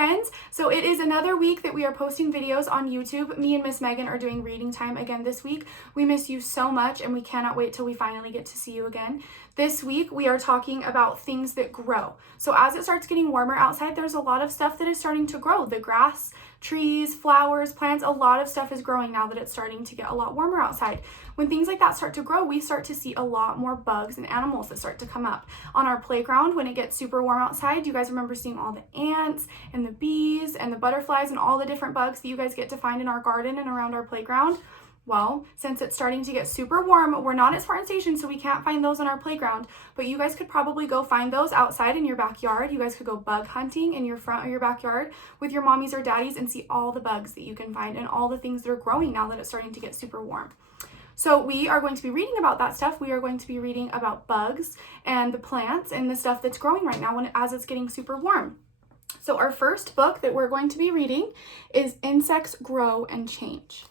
friends. So it is another week that we are posting videos on YouTube. Me and Miss Megan are doing reading time again this week. We miss you so much and we cannot wait till we finally get to see you again. This week we are talking about things that grow. So as it starts getting warmer outside, there's a lot of stuff that is starting to grow. The grass, trees, flowers, plants, a lot of stuff is growing now that it's starting to get a lot warmer outside. When things like that start to grow, we start to see a lot more bugs and animals that start to come up. On our playground, when it gets super warm outside, you guys remember seeing all the ants and the bees and the butterflies and all the different bugs that you guys get to find in our garden and around our playground? Well, since it's starting to get super warm, we're not at Spartan Station, so we can't find those on our playground, but you guys could probably go find those outside in your backyard. You guys could go bug hunting in your front or your backyard with your mommies or daddies and see all the bugs that you can find and all the things that are growing now that it's starting to get super warm. So we are going to be reading about that stuff. We are going to be reading about bugs and the plants and the stuff that's growing right now as it's getting super warm. So our first book that we're going to be reading is Insects Grow and Change.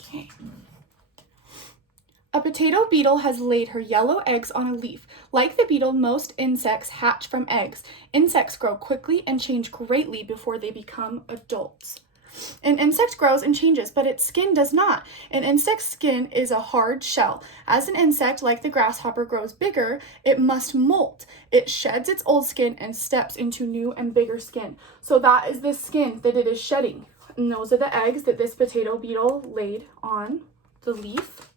Okay. A potato beetle has laid her yellow eggs on a leaf. Like the beetle, most insects hatch from eggs. Insects grow quickly and change greatly before they become adults. An insect grows and changes, but its skin does not. An insect's skin is a hard shell. As an insect, like the grasshopper, grows bigger, it must molt. It sheds its old skin and steps into new and bigger skin. So that is the skin that it is shedding. And those are the eggs that this potato beetle laid on the leaf.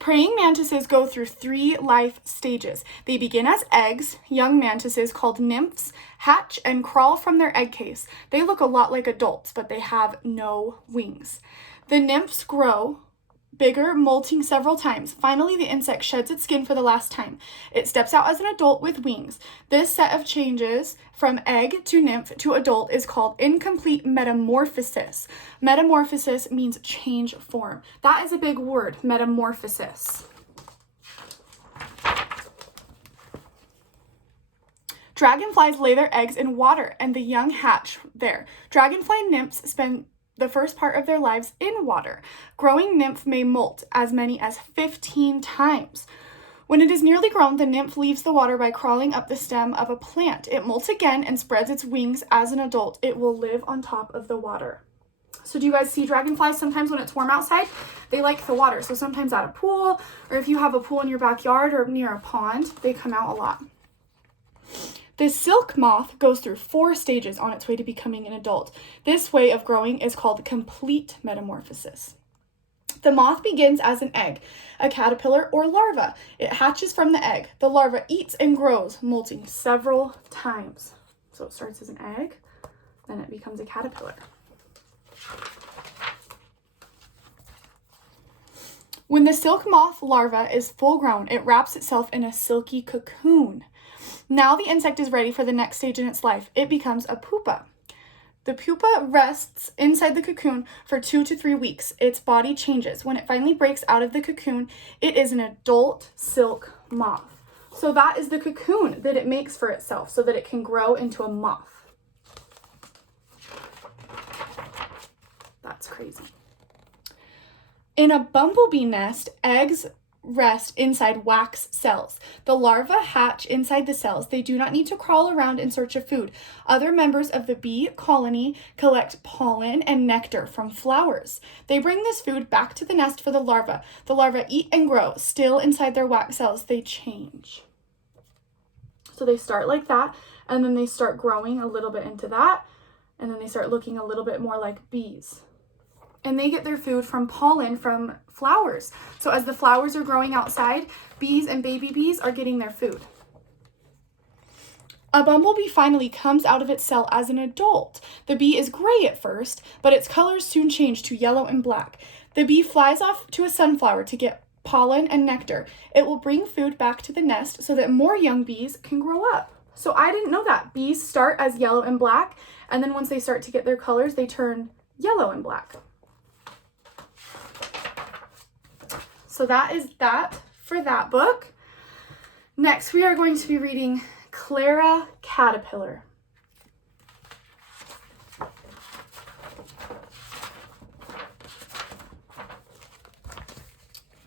Praying mantises go through 3 life stages. They begin as eggs. Young mantises, called nymphs, hatch and crawl from their egg case. They look a lot like adults, but they have no wings. The nymphs grow bigger, molting several times. Finally, the insect sheds its skin for the last time. It steps out as an adult with wings. This set of changes from egg to nymph to adult is called incomplete metamorphosis. Metamorphosis means change form. That is a big word, metamorphosis. Dragonflies lay their eggs in water and the young hatch there. Dragonfly nymphs spend the first part of their lives in water. Growing nymph may molt as many as 15 times. When it is nearly grown, the nymph leaves the water by crawling up the stem of a plant. It molts again and spreads its wings as an adult. It will live on top of the water. So do you guys see dragonflies sometimes when it's warm outside? They like the water. So sometimes at a pool, or if you have a pool in your backyard or near a pond, they come out a lot. The silk moth goes through 4 stages on its way to becoming an adult. This way of growing is called complete metamorphosis. The moth begins as an egg, a caterpillar or larva. It hatches from the egg. The larva eats and grows, molting several times. So it starts as an egg, then it becomes a caterpillar. When the silk moth larva is full grown, it wraps itself in a silky cocoon. Now the insect is ready for the next stage in its life. It becomes a pupa. The pupa rests inside the cocoon for 2 to 3 weeks. Its body changes. When it finally breaks out of the cocoon, it is an adult silk moth. So that is the cocoon that it makes for itself so that it can grow into a moth. That's crazy. In a bumblebee nest, eggs rest inside wax cells. The larvae hatch inside the cells. They do not need to crawl around in search of food. Other members of the bee colony collect pollen and nectar from flowers. They bring this food back to the nest for the larvae. The larvae eat and grow. Still inside their wax cells, they change. So they start like that, and then they start growing a little bit into that, and then they start looking a little bit more like bees. And they get their food from pollen from flowers. So as the flowers are growing outside, bees and baby bees are getting their food. A bumblebee finally comes out of its cell as an adult. The bee is gray at first, but its colors soon change to yellow and black. The bee flies off to a sunflower to get pollen and nectar. It will bring food back to the nest so that more young bees can grow up. So I didn't know that. Bees start as yellow and black, and then once they start to get their colors, they turn yellow and black. So that is that for that book. Next, we are going to be reading Clara Caterpillar.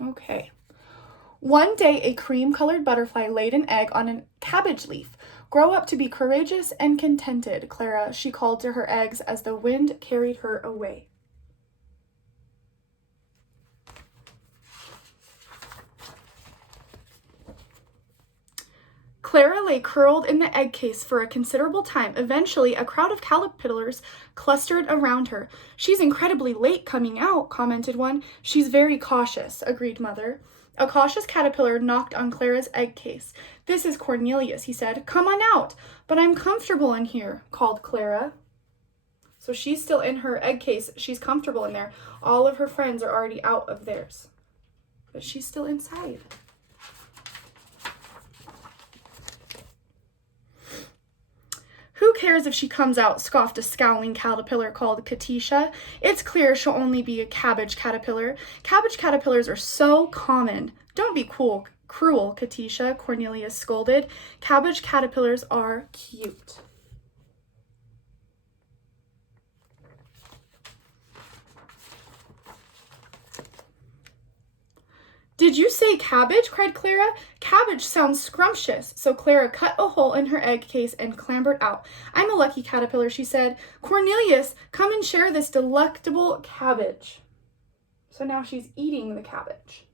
Okay. One day, a cream-colored butterfly laid an egg on a cabbage leaf. Grow up to be courageous and contented, Clara, she called to her eggs as the wind carried her away. Clara lay curled in the egg case for a considerable time. Eventually, a crowd of caterpillars clustered around her. She's incredibly late coming out, commented one. She's very cautious, agreed Mother. A cautious caterpillar knocked on Clara's egg case. This is Cornelius, he said. Come on out. But I'm comfortable in here, called Clara. So she's still in her egg case. She's comfortable in there. All of her friends are already out of theirs. But she's still inside. Who cares if she comes out, scoffed a scowling caterpillar called Katisha. It's clear she'll only be a cabbage caterpillar. Cabbage caterpillars are so common. Don't be cruel, Katisha, Cornelius scolded. Cabbage caterpillars are cute. Did you say cabbage? Cried Clara. Cabbage sounds scrumptious. So Clara cut a hole in her egg case and clambered out. I'm a lucky caterpillar, she said. Cornelius, come and share this delectable cabbage. So now she's eating the cabbage.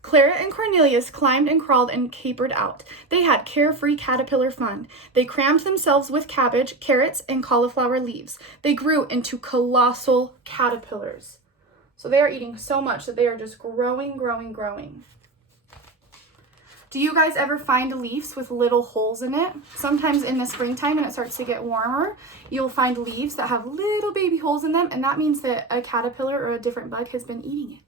Clara and Cornelius climbed and crawled and capered out. They had carefree caterpillar fun. They crammed themselves with cabbage, carrots, and cauliflower leaves. They grew into colossal caterpillars. So they are eating so much that they are just growing. Do you guys ever find leaves with little holes in it? Sometimes in the springtime when it starts to get warmer, you'll find leaves that have little baby holes in them, and that means that a caterpillar or a different bug has been eating it.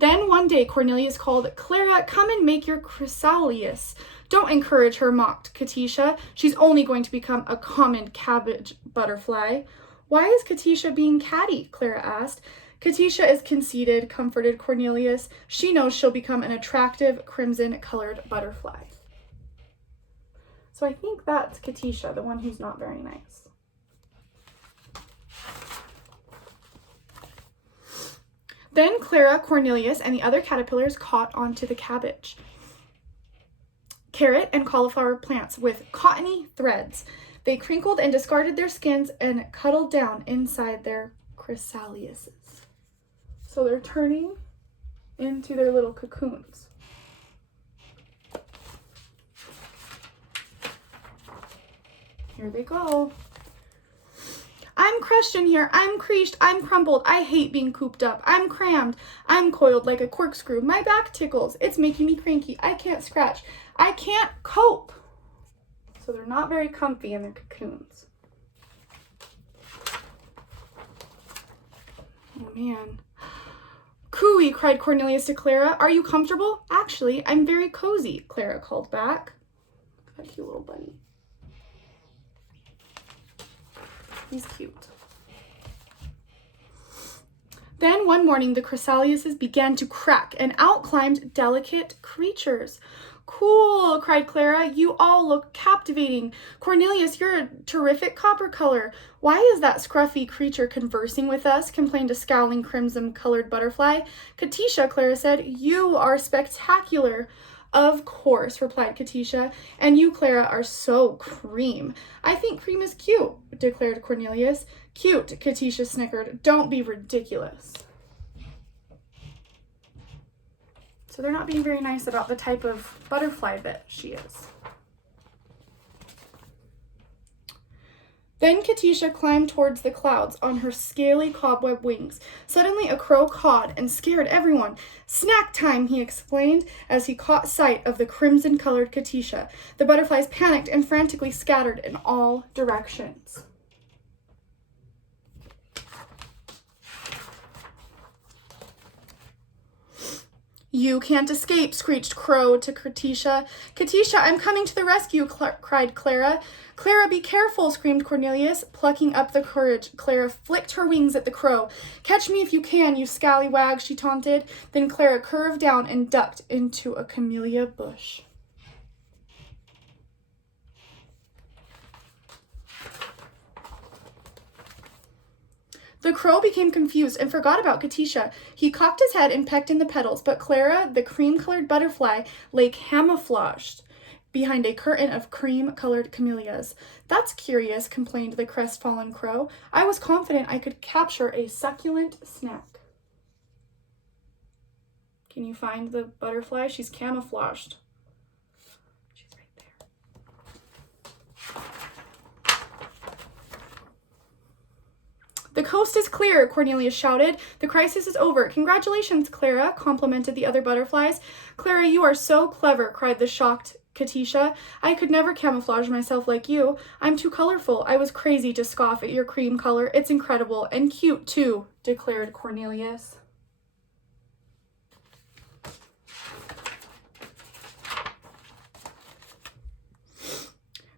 Then one day Cornelius called, Clara, come and make your chrysalis. Don't encourage her, mocked Katisha. She's only going to become a common cabbage butterfly. Why is Katisha being catty? Clara asked. Katisha is conceited, comforted Cornelius. She knows she'll become an attractive crimson-colored butterfly. So I think that's Katisha, the one who's not very nice. Then Clara, Cornelius, and the other caterpillars caught onto the cabbage, carrot, and cauliflower plants with cottony threads. They crinkled and discarded their skins and cuddled down inside their chrysalises. So they're turning into their little cocoons. Here they go. I'm crushed in here. I'm creased. I'm crumpled. I hate being cooped up. I'm crammed. I'm coiled like a corkscrew. My back tickles. It's making me cranky. I can't scratch. I can't cope. So they're not very comfy in their cocoons. Oh, man. Cooey, cried Cornelius to Clara. Are you comfortable? Actually, I'm very cozy, Clara called back. That cute little bunny. He's cute. Then one morning the chrysalises began to crack and out climbed delicate creatures. Cool, cried Clara. You all look captivating. Cornelius, you're a terrific copper color. Why is that scruffy creature conversing with us? Complained a scowling crimson-colored butterfly. Katisha, Clara said, you are spectacular. Of course, replied Katisha, and you, Clara, are so cream. I think cream is cute, declared Cornelius. Cute, Katisha snickered. Don't be ridiculous. So they're not being very nice about the type of butterfly that she is. Then Katisha climbed towards the clouds on her scaly cobweb wings. Suddenly a crow cawed and scared everyone. Snack time, he explained as he caught sight of the crimson-colored Katisha. The butterflies panicked and frantically scattered in all directions. You can't escape, screeched Crow to Katisha. Katisha, I'm coming to the rescue, cried Clara. Clara, be careful, screamed Cornelius. Plucking up the courage, Clara flicked her wings at the crow. Catch me if you can, you scallywag, she taunted. Then Clara curved down and ducked into a camellia bush. The crow became confused and forgot about Katisha. He cocked his head and pecked in the petals, but Clara, the cream-colored butterfly, lay camouflaged behind a curtain of cream-colored camellias. "That's curious," complained the crestfallen crow. "I was confident I could capture a succulent snack." Can you find the butterfly? She's camouflaged. She's right there. "The coast is clear," Cornelius shouted. "The crisis is over. Congratulations, Clara," complimented the other butterflies. "Clara, you are so clever," cried the shocked Katisha. "I could never camouflage myself like you. I'm too colorful. I was crazy to scoff at your cream color. It's incredible and cute too," declared Cornelius.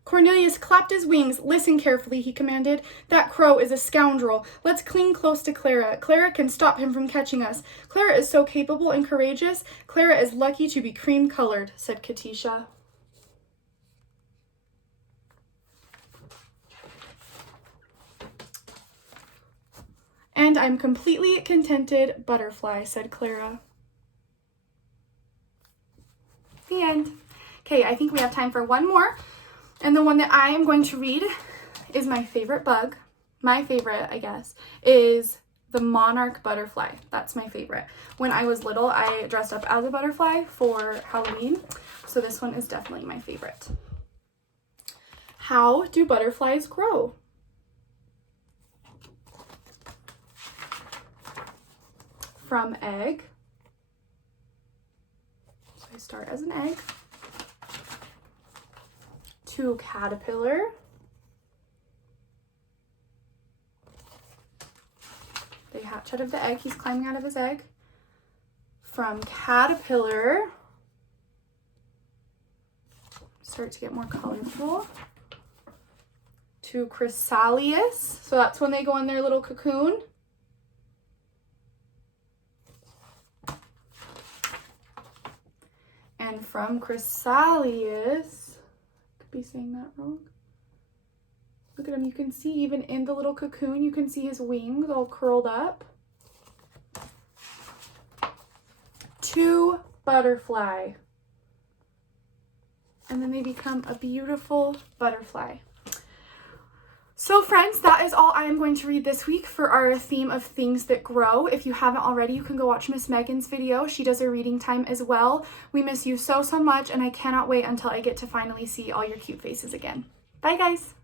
Cornelius clapped his wings. "Listen carefully," he commanded. "That crow is a scoundrel. Let's cling close to Clara. Clara can stop him from catching us. Clara is so capable and courageous. Clara is lucky to be cream-colored," said Katisha. "And I'm completely contented, butterfly," said Clara. The end. Okay, I think we have time for one more. And the one that I am going to read is my favorite bug. My favorite, I guess, is the monarch butterfly. That's my favorite. When I was little, I dressed up as a butterfly for Halloween. So this one is definitely my favorite. How do butterflies grow? From egg. So I start as an egg. To caterpillar. They hatch out of the egg. He's climbing out of his egg. From caterpillar, start to get more colorful. To chrysalis. So that's when they go in their little cocoon. And from chrysalis, be saying that wrong. Look at him. You can see even in the little cocoon, you can see his wings all curled up. To butterfly. And then they become a beautiful butterfly. So friends, that is all I am going to read this week for our theme of things that grow. If you haven't already, you can go watch Miss Megan's video. She does a reading time as well. We miss you so much, and I cannot wait until I get to finally see all your cute faces again. Bye, guys.